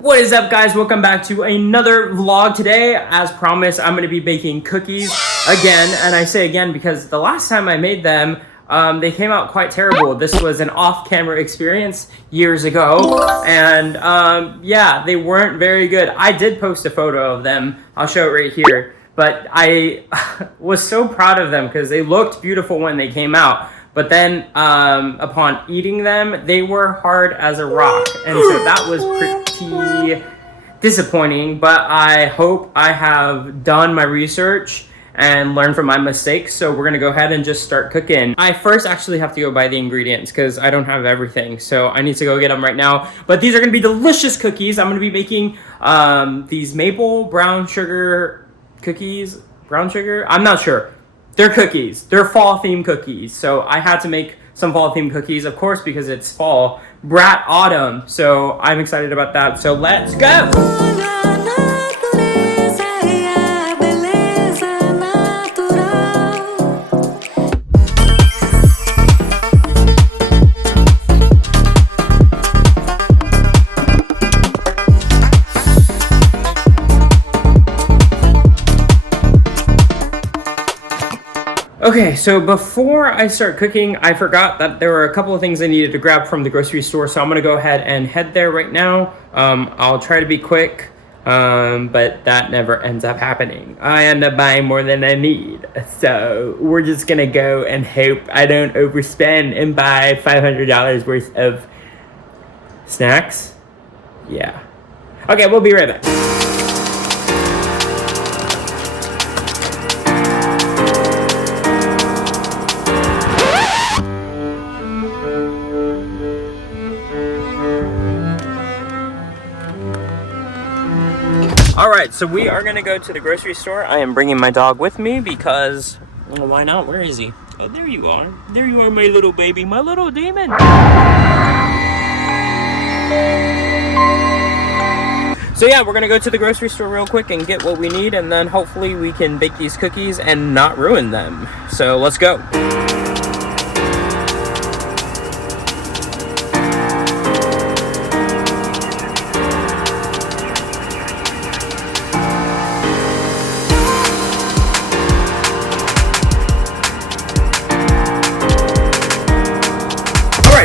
What is up, guys? Welcome back to another vlog. Today, as promised, I'm going to be baking cookies again. And I say again because the last time I made them, they came out quite terrible. This was an off-camera experience years ago. And yeah, they weren't very good. I did post a photo of them. I'll show it right here. But I was so proud of them because they looked beautiful when they came out. But then upon eating them, they were hard as a rock. And so that was pretty disappointing. But I hope I have done my research and learned from my mistakes. So we're going to go ahead and just start cooking. I first actually have to go buy the ingredients because I don't have everything. So I need to go get them right now. But these are going to be delicious cookies. I'm going to be making these maple brown sugar cookies. Brown sugar? I'm not sure. They're cookies. They're fall-themed cookies. So I had to make some fall-themed cookies, of course, because it's fall. Brat autumn. So I'm excited about that. So let's go! Okay, so before I start cooking, I forgot that there were a couple of things I needed to grab from the grocery store, so I'm going to go ahead and head there right now. I'll try to be quick, but that never ends up happening. I end up buying more than I need, so we're just going to go and hope I don't overspend and buy $500 worth of snacks. Yeah. Okay, we'll be right back. Alright, so we are going to go to the grocery store. I am bringing my dog with me because, well, why not? Where is he? Oh, there you are. There you are, my little baby, my little demon. So yeah, we're going to go to the grocery store real quick and get what we need, and then hopefully we can bake these cookies and not ruin them. So let's go.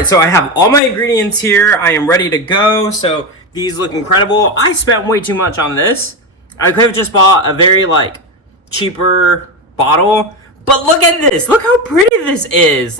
So I have all my ingredients here. I am ready to go. So these look incredible. I spent way too much on this. I could have just bought a very cheaper bottle. But look at this. Look how pretty this is.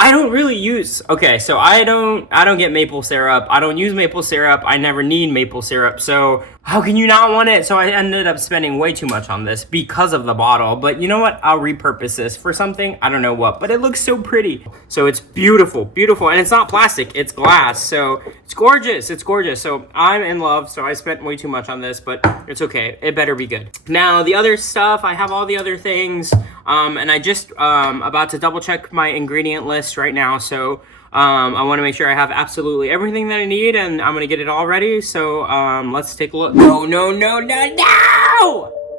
I don't really use, okay, so I don't get maple syrup. I don't use maple syrup. I never need maple syrup. So how can you not want it? So I ended up spending way too much on this because of the bottle. But you know what? I'll repurpose this for something. I don't know what, but it looks so pretty. So it's beautiful, beautiful. And it's not plastic, it's glass. So it's gorgeous, it's gorgeous. So I'm in love. So I spent way too much on this, but it's okay. It better be good. Now the other stuff, I have all the other things. And I just about to double check my ingredient list right now, so I want to make sure I have absolutely everything that I need, and I'm gonna get it all ready. So let's take a look. No!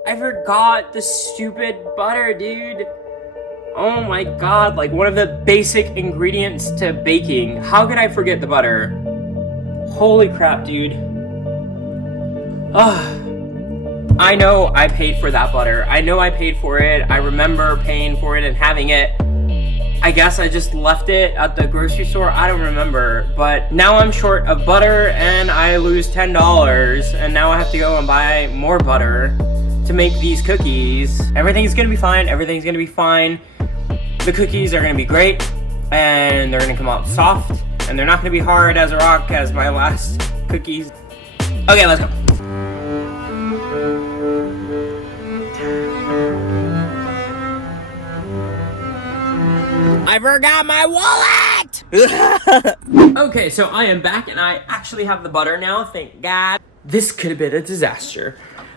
I forgot the stupid butter, dude. Oh my god, one of the basic ingredients to baking. How could I forget the butter? Holy crap, dude. Ugh. I know I paid for that butter. I know I paid for it. I remember paying for it and having it. I guess I just left it at the grocery store. I don't remember. But now I'm short of butter and I lose $10. And now I have to go and buy more butter to make these cookies. Everything's gonna be fine. Everything's gonna be fine. The cookies are gonna be great. And they're gonna come out soft. And they're not gonna be hard as a rock as my last cookies. Okay, let's go. I forgot my wallet! Okay, so I am back and I actually have the butter now, thank God. This could have been a disaster.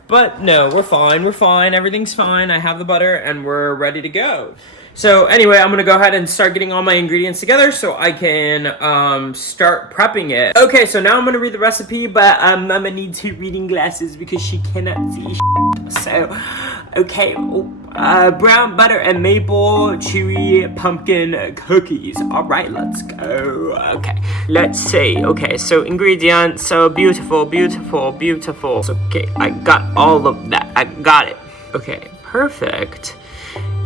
But no, we're fine, everything's fine. I have the butter and we're ready to go. So anyway, I'm gonna go ahead and start getting all my ingredients together so I can start prepping it. Okay, so now I'm gonna read the recipe, but Mama needs her reading glasses because she cannot see shit. So, okay, brown butter and maple chewy pumpkin cookies. All right, let's go. Okay, let's see. Okay, so ingredients. So beautiful, beautiful, beautiful. Okay, I got all of that. I got it. Okay, perfect.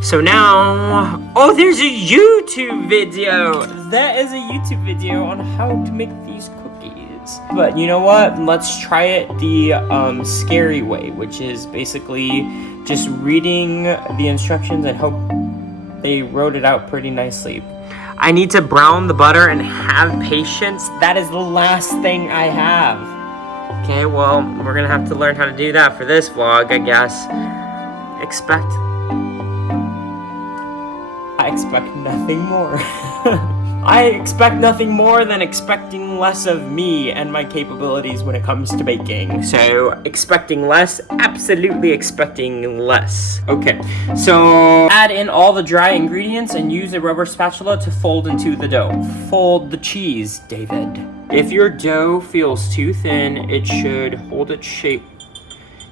So now, oh, there's a YouTube video. That is a YouTube video on how to make these cookies. But you know what? Let's try it the scary way, which is basically just reading the instructions and hope they wrote it out pretty nicely. I need to brown the butter and have patience. That is the last thing I have. Okay, well, we're gonna have to learn how to do that for this vlog, I guess. I expect nothing more. I expect nothing more than expecting less of me and my capabilities when it comes to baking. So, expecting less, absolutely expecting less. Okay, so add in all the dry ingredients and use a rubber spatula to fold into the dough. Fold the cheese, David. If your dough feels too thin, it should hold its shape.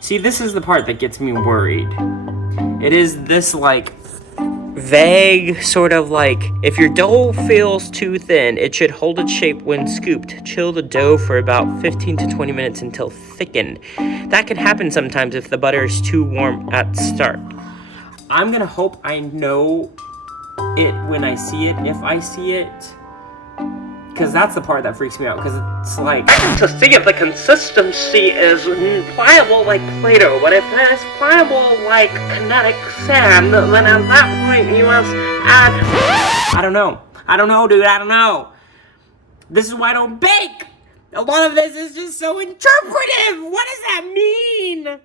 See, this is the part that gets me worried. It is this, like, vague sort of like, if your dough feels too thin, it should hold its shape when scooped. Chill the dough for about 15 to 20 minutes until thickened. That can happen sometimes if the butter is too warm at start. I'm gonna hope I know it when I see it, if I see it. Because that's the part that freaks me out, because it's like, I need to see if the consistency is pliable like Play-Doh, but if it's pliable like kinetic sand, then at that point you must add... I don't know, dude, I don't know. This is why I don't bake! A lot of this is just so interpretive! What does that mean?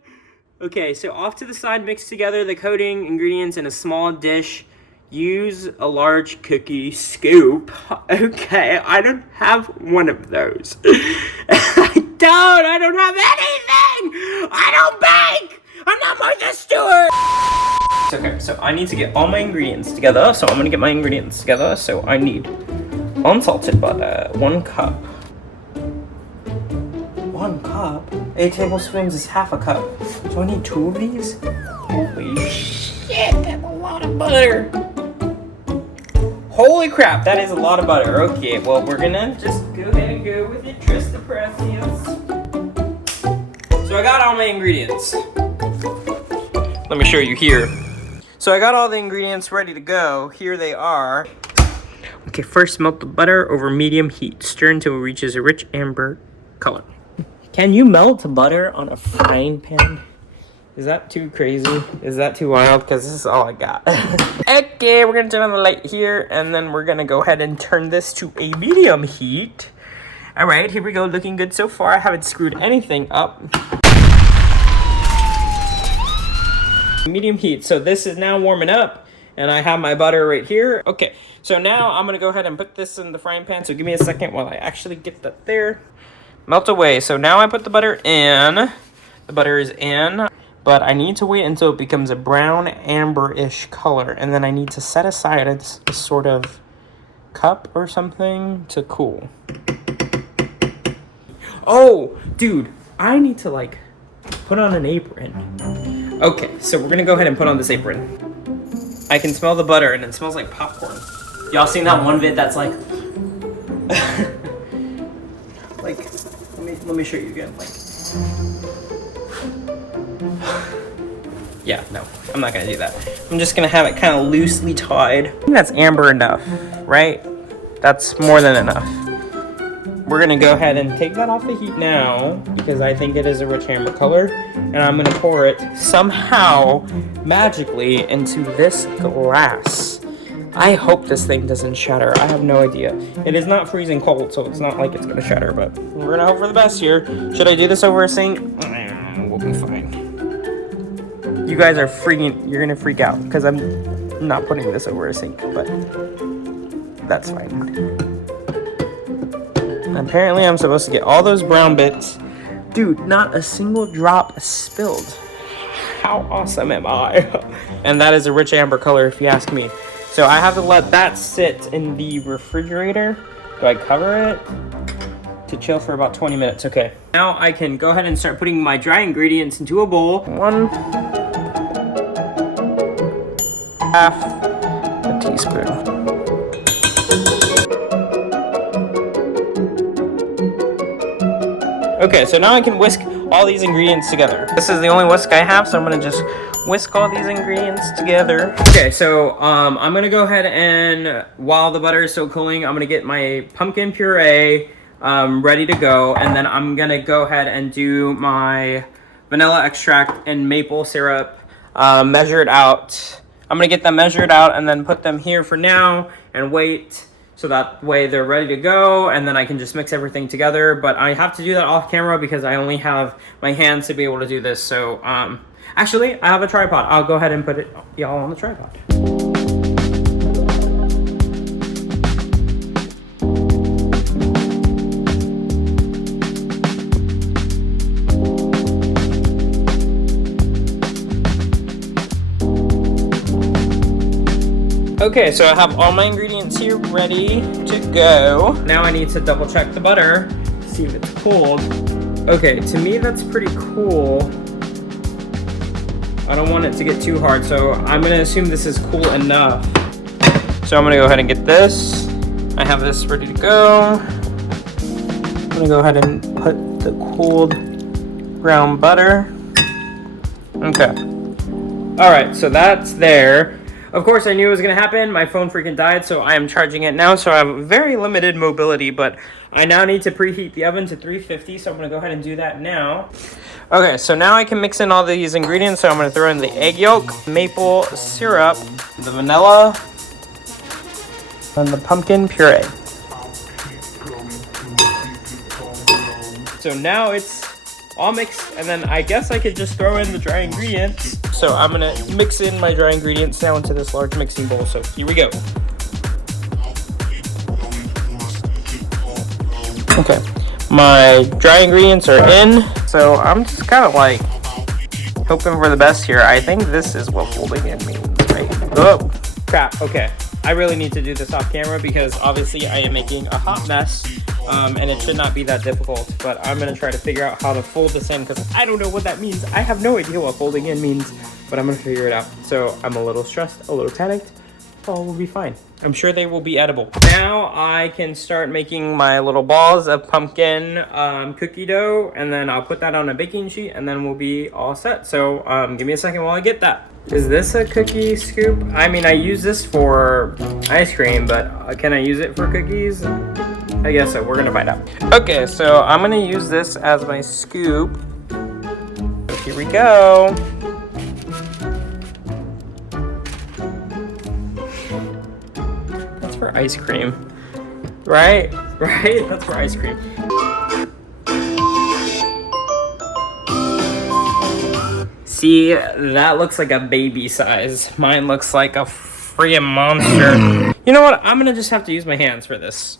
Okay, so off to the side, mix together the coating ingredients in a small dish. Use a large cookie scoop. Okay, I don't have one of those. I don't have anything! I don't bake! I'm not Martha Stewart! Okay, so I need to get all my ingredients together. So I'm gonna get my ingredients together. So I need unsalted butter, 1 cup. 1 cup? 8 tablespoons is half a cup. So I need 2 of these? Holy shit, that's a lot of butter. Holy crap, that is a lot of butter. Okay, well, we're gonna just go ahead and go with it. Trust the process. So I got all my ingredients. Let me show you here. So I got all the ingredients ready to go. Here they are. Okay, first melt the butter over medium heat. Stir until it reaches a rich amber color. Can you melt butter on a frying pan? Is that too crazy? Is that too wild? Because this is all I got. Okay, we're going to turn on the light here. And then we're going to go ahead and turn this to a medium heat. All right, here we go. Looking good so far. I haven't screwed anything up. Medium heat. So this is now warming up. And I have my butter right here. Okay, so now I'm going to go ahead and put this in the frying pan. So give me a second while I actually get that there. Melt away. So now I put the butter in. The butter is in. But I need to wait until it becomes a brown amber-ish color. And then I need to set aside a sort of cup or something to cool. Oh, dude, I need to like put on an apron. Okay, so we're gonna go ahead and put on this apron. I can smell the butter and it smells like popcorn. Y'all seen that one vid that's like, like, let me show you again, like. Yeah, no, I'm not gonna do that. I'm just gonna have it kind of loosely tied. I think that's amber enough, right? That's more than enough. We're gonna go ahead and take that off the heat now because I think it is a rich amber color, and I'm gonna pour it somehow magically into this glass. I hope this thing doesn't shatter. I have no idea. It is not freezing cold, so it's not like it's gonna shatter, but we're gonna hope for the best here. Should I do this over a sink? We'll be fine. You guys are you're gonna freak out because I'm not putting this over a sink, but that's fine. Apparently I'm supposed to get all those brown bits. Dude, not a single drop spilled. How awesome am I? And that is a rich amber color if you ask me. so I have to let that sit in the refrigerator. Do I cover it? To chill for about 20 minutes. Okay. Now I can go ahead and start putting my dry ingredients into a bowl. 1/2 teaspoon. Okay, so now I can whisk all these ingredients together. This is the only whisk I have, so I'm gonna just whisk all these ingredients together. Okay, so I'm gonna go ahead and, while the butter is still cooling, I'm gonna get my pumpkin puree ready to go, and then I'm gonna go ahead and do my vanilla extract and maple syrup measured out. I'm gonna get them measured out and then put them here for now and wait. So that way they're ready to go, and then I can just mix everything together. But I have to do that off camera because I only have my hands to be able to do this. So actually, I have a tripod. I'll go ahead and put it y'all on the tripod. Okay, so I have all my ingredients here ready to go. Now I need to double check the butter to see if it's cooled. Okay, to me that's pretty cool. I don't want it to get too hard, so I'm gonna assume this is cool enough. So I'm gonna go ahead and get this. I have this ready to go. I'm gonna go ahead and put the cooled brown butter. Okay. All right, so that's there. Of course, I knew it was going to happen. My phone freaking died, so I am charging it now. So I have very limited mobility, but I now need to preheat the oven to 350, so I'm going to go ahead and do that now. Okay, so now I can mix in all these ingredients. So I'm going to throw in the egg yolk, maple syrup, the vanilla, and the pumpkin puree. So now it's all mixed, and then I guess I could just throw in the dry ingredients. So I'm gonna mix in my dry ingredients now into this large mixing bowl. So here we go. Okay, my dry ingredients are in. So I'm just kind of like hoping for the best here. I think this is what folding in means, right? Oh, crap, okay. I really need to do this off camera because obviously I am making a hot mess. And it should not be that difficult, but I'm gonna try to figure out how to fold this in because I don't know what that means. I have no idea what folding in means, but I'm gonna figure it out. So I'm a little stressed, a little panicked. All will be fine. I'm sure they will be edible. Now I can start making my little balls of pumpkin cookie dough, and then I'll put that on a baking sheet, and then we'll be all set. So give me a second while I get that. Is this a cookie scoop? I mean, I use this for ice cream, but can I use it for cookies? I guess so. We're gonna find out. Okay, so I'm gonna use this as my scoop. So here we go. That's for ice cream, right? Right? That's for ice cream. See, that looks like a baby size. Mine looks like a freaking monster. You know what? I'm gonna just have to use my hands for this.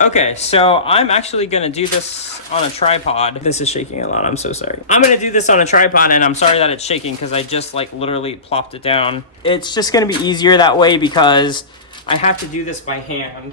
Okay, so I'm actually gonna do this on a tripod. This is shaking a lot, I'm so sorry. I'm gonna do this on a tripod, and I'm sorry that it's shaking because I just like literally plopped it down. It's just gonna be easier that way because I have to do this by hand.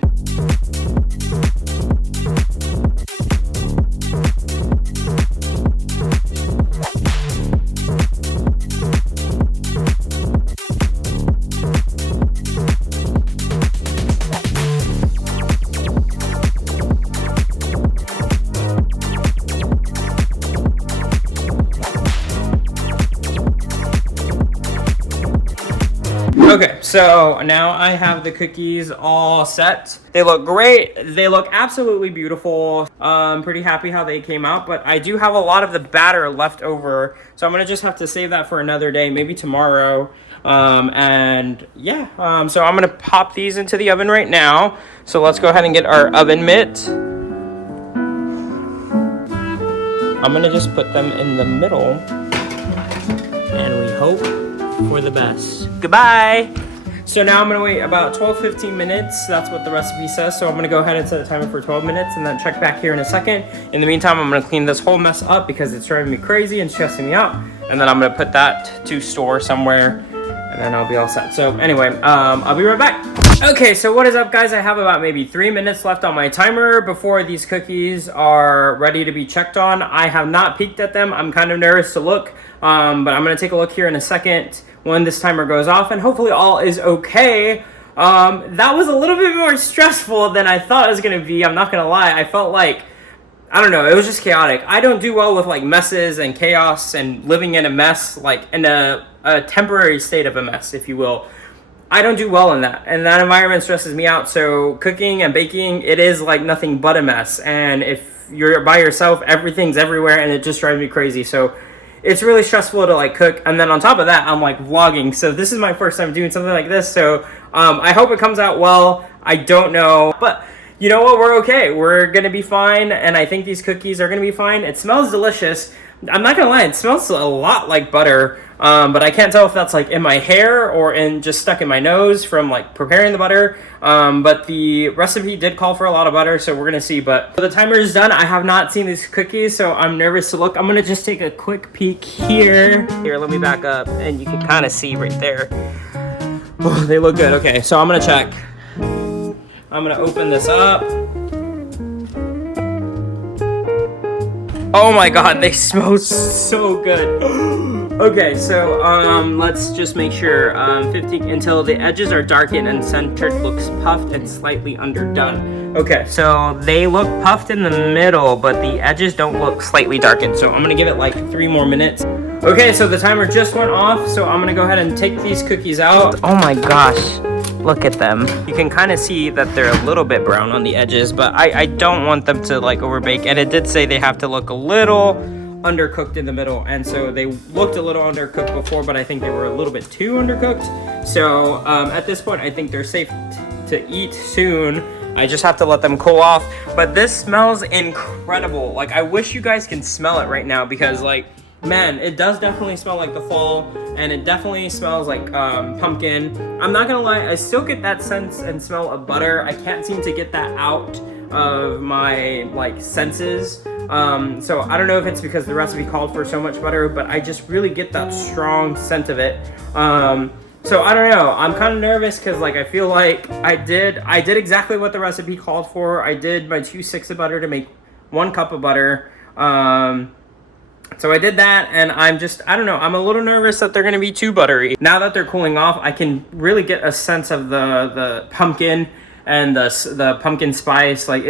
Okay, so now I have the cookies all set. They look great. They look absolutely beautiful. I'm pretty happy how they came out, but I do have a lot of the batter left over. So I'm gonna just have to save that for another day, maybe tomorrow. And yeah, so I'm gonna pop these into the oven right now. So let's go ahead and get our oven mitt. I'm gonna just put them in the middle, and we hope for the best. Goodbye. So now I'm gonna wait about 12-15 minutes. That's what the recipe says. So I'm gonna go ahead and set a timer for 12 minutes and then check back here in a second. In the meantime, I'm gonna clean this whole mess up because it's driving me crazy and stressing me out. And then I'm gonna put that to store somewhere. and then I'll be all set. So anyway, I'll be right back. Okay, so what is up, guys? I have about maybe 3 minutes left on my timer before these cookies are ready to be checked on. I have not peeked at them. I'm kind of nervous to look, but I'm gonna take a look here in a second when this timer goes off, and hopefully all is okay. That was a little bit more stressful than I thought it was gonna be. I'm not gonna lie. I felt like, I don't know, it was just chaotic. I don't do well with like messes and chaos and living in a mess, like in a temporary state of a mess, if you will. I don't do well in that, and that environment stresses me out. So cooking and baking, it is like nothing but a mess. And if you're by yourself, everything's everywhere, and it just drives me crazy. So it's really stressful to like cook, and then on top of that, I'm like vlogging. So this is my first time doing something like this. So I hope it comes out well. I don't know, but you know what? We're okay. We're gonna be fine, and I think these cookies are gonna be fine. It smells delicious. I'm not gonna lie, it smells a lot like butter, but I can't tell if that's like in my hair or in just stuck in my nose from like preparing the butter. But the recipe did call for a lot of butter, so we're gonna see. But the timer is done. I have not seen these cookies, so I'm nervous to look. I'm gonna just take a quick peek here. Here, let me back up, and you can kind of see right there. Oh, they look good. Okay, so I'm gonna check. I'm gonna open this up. Oh my god, they smell so good. Okay, so let's just make sure 50 until the edges are darkened and centered, looks puffed and slightly underdone. Okay, so they look puffed in the middle, but the edges don't look slightly darkened. So I'm gonna give it like 3 more minutes. Okay, so the timer just went off, so I'm gonna go ahead and take these cookies out. Oh my gosh, look at them. You can kind of see that they're a little bit brown on the edges, but I don't want them to like overbake. And it did say they have to look a little undercooked in the middle, and so they looked a little undercooked before, but I think they were a little bit too undercooked. So at this point, I think they're safe to eat soon. I just have to let them cool off. But this smells incredible. Like, I wish you guys can smell it right now, because like, man, it does definitely smell like the fall, and it definitely smells like pumpkin. I'm not gonna lie, I still get that sense and smell of butter. I can't seem to get that out of my like senses. So I don't know if it's because the recipe called for so much butter, but I just really get that strong scent of it. So I don't know, I'm kind of nervous because like I feel like I did exactly what the recipe called for. I did my 2 sticks of butter to make 1 cup of butter. So I did that, and I don't know, I'm a little nervous that they're gonna be too buttery. Now that they're cooling off, I can really get a sense of the pumpkin and the pumpkin spice. Like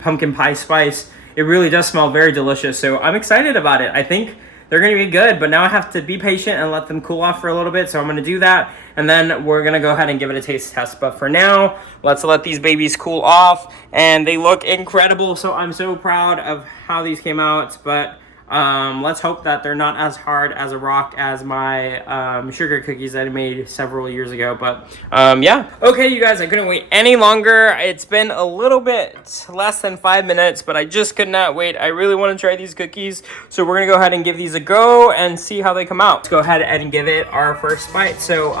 pumpkin pie spice. It really does smell very delicious, so I'm excited about it. I think they're gonna be good, but now I have to be patient and let them cool off for a little bit, so I'm gonna do that, and then we're gonna go ahead and give it a taste test. But for now, let's let these babies cool off, and they look incredible, so I'm so proud of how these came out. But let's hope that they're not as hard as a rock as my sugar cookies that I made several years ago. But yeah. Okay, you guys, I couldn't wait any longer. It's been a little bit less than 5 minutes, but I just could not wait. I really want to try these cookies, so we're gonna go ahead and give these a go and see how they come out. Let's go ahead and give it our first bite. So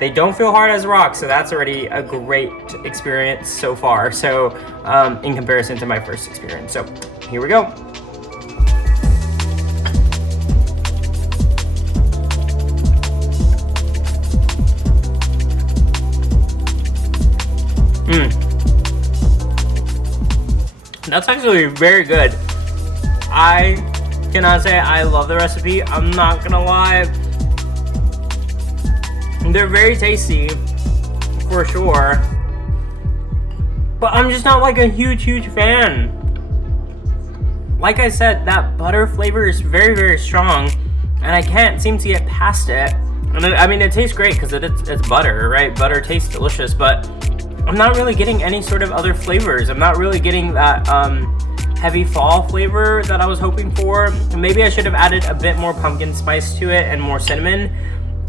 they don't feel hard as a rock, so that's already a great experience so far. So in comparison to my first experience. So here we go. That's actually very good. I cannot say I love the recipe. I'm not gonna lie. They're very tasty, for sure. But I'm just not like a huge fan. Like I said, that butter flavor is very strong, and I can't seem to get past it. And I mean, it tastes great because it's butter, right? Butter tastes delicious, but I'm not really getting any sort of other flavors. I'm not really getting that heavy fall flavor that I was hoping for. Maybe I should have added a bit more pumpkin spice to it and more cinnamon.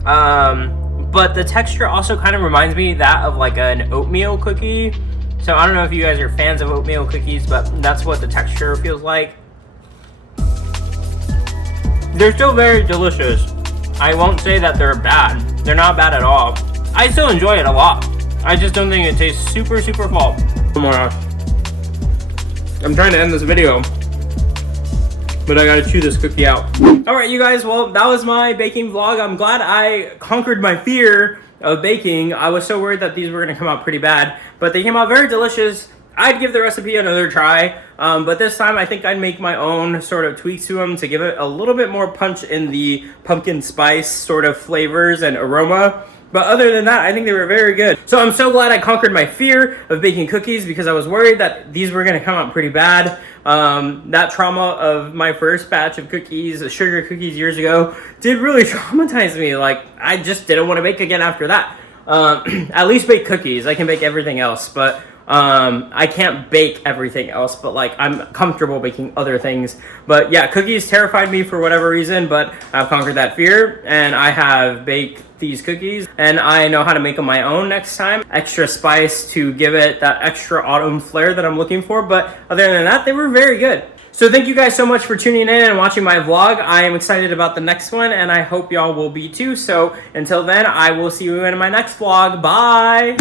But the texture also kind of reminds me that of like an oatmeal cookie. So I don't know if you guys are fans of oatmeal cookies, but that's what the texture feels like. They're still very delicious. I won't say that they're bad. They're not bad at all. I still enjoy it a lot. I just don't think it tastes super fall. Oh my gosh. I'm trying to end this video. but I gotta chew this cookie out. All right, you guys, well, that was my baking vlog. I'm glad I conquered my fear of baking. I was so worried that these were gonna come out pretty bad, but they came out very delicious. I'd give the recipe another try, but this time I think I'd make my own sort of tweaks to them to give it a little bit more punch in the pumpkin spice sort of flavors and aroma. But other than that, I think they were very good. So I'm so glad I conquered my fear of baking cookies because I was worried that these were gonna come out pretty bad. That trauma of my first batch of cookies, sugar cookies years ago, did really traumatize me. Like, I just didn't want to bake again after that. At least bake cookies. I can bake everything else, but I can't bake everything else, but like I'm comfortable baking other things. But yeah, cookies terrified me for whatever reason, but I've conquered that fear and I have baked these cookies and I know how to make them my own next time. Extra spice to give it that extra autumn flair that I'm looking for, but other than that, they were very good. So thank you guys so much for tuning in and watching my vlog. I am excited about the next one and I hope y'all will be too. So until then, I will see you in my next vlog. Bye!